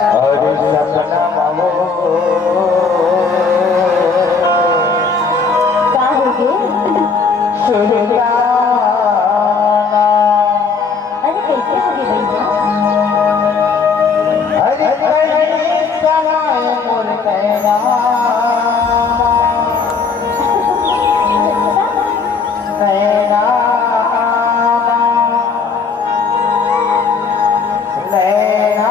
और सपना मावो क्या हो गए? सुल्ताना। अरे कैसे हो गए भैया? अरे कहीं समाए मोर नैना नैना नैना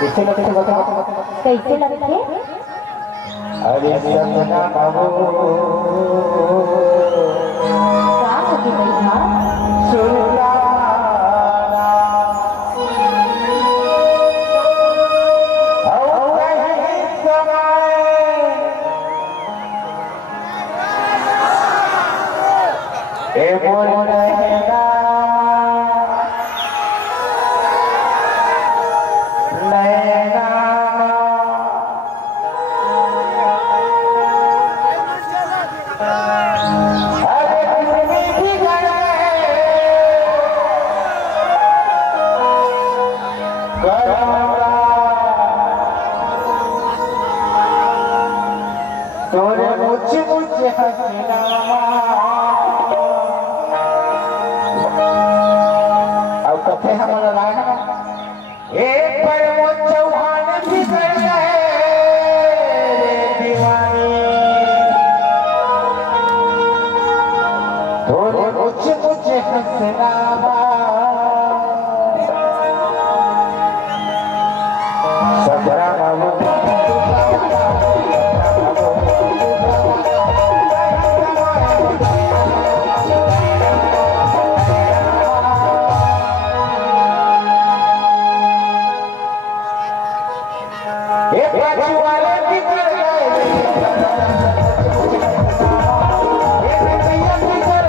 कैसे लगते बता कैसे लगते? अरे सपना मावो क्या हो गए भैया? सुल्ताना। और कहीं समाए ए मोर नैना नैना। अरे तुम्हें भी करूँगा तोरे मुझ हंसना। अब कथे हमारा लाना एक पर वो चौहान भी कर रहे दीवानी तोरे मुझ हंसना। सपना मावो एक बाजू वाले बिगड़ गए एक भैया बिगड़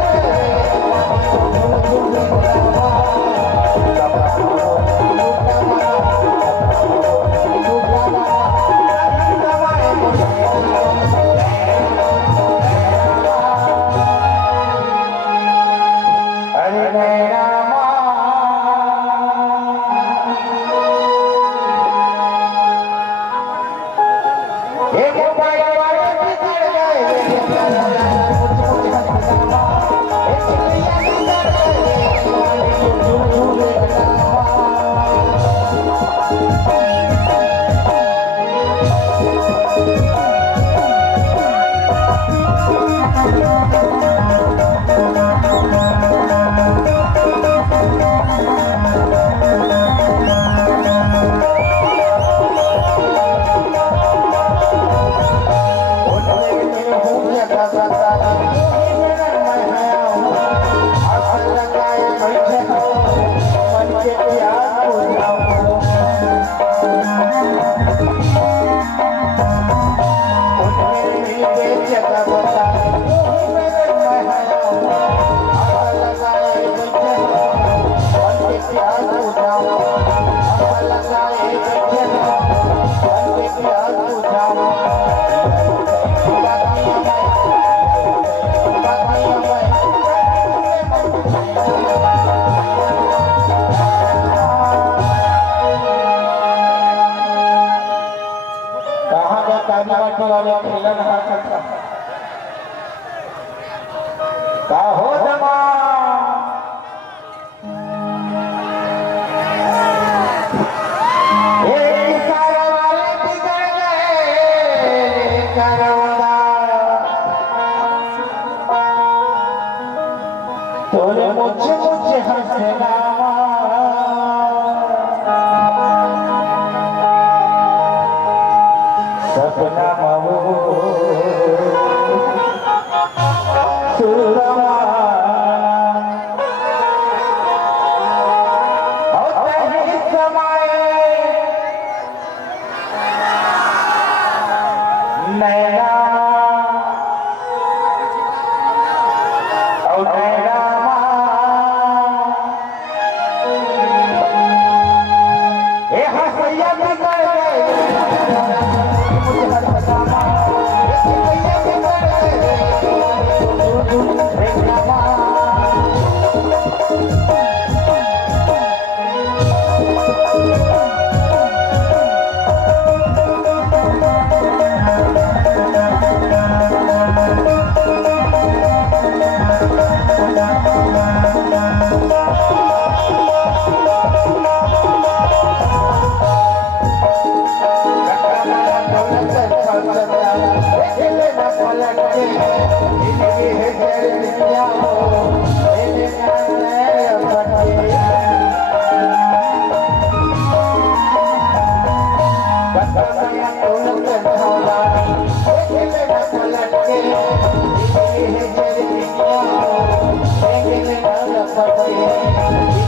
अरे नैना एक मोबाइल वाले बिगड़ गए एक भैया वाले खेलन हाथ का हो जमा तोरे मुझे हंसना सपना मावो सुरमा और कहीं समाए नैना और नैना ए हंसैया बिगड़ गए के जिंदगी है जड़ दुनिया हो मेरे नाम लपट के बंदा तोल के धौला मेरे नाम लपट के जिंदगी है जड़ दुनिया हो मेरे नाम लपट के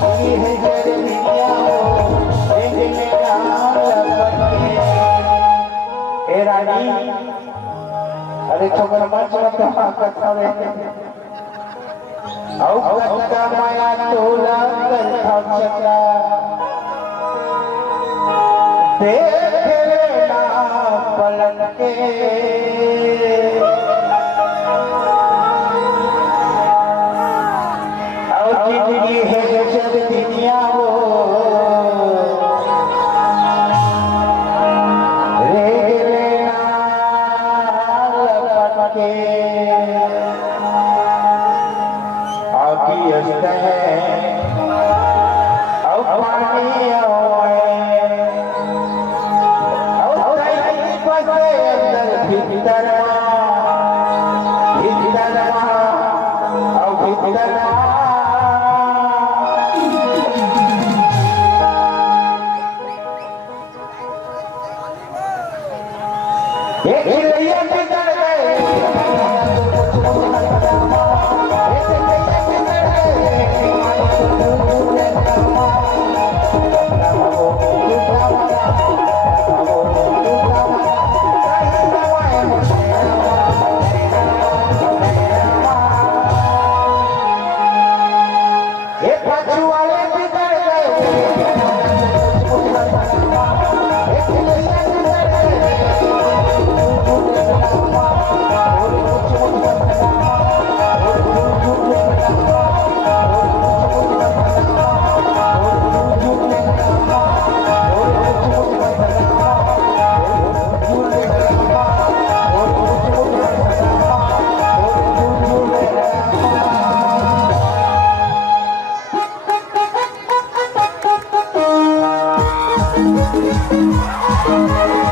जिंदगी है जड़ दुनिया हो मेरे नाम लपट के ए रानी अरे छोकर मंच में तो हाकत हवे औ कच्चा माया तोला कर खचका देख लेना पलट के और जिंदगी है जब दुनिया हो आकी अष्ट है और पानी और बसे अंदर भीतर और भीतर ये खिलैया भीतर गए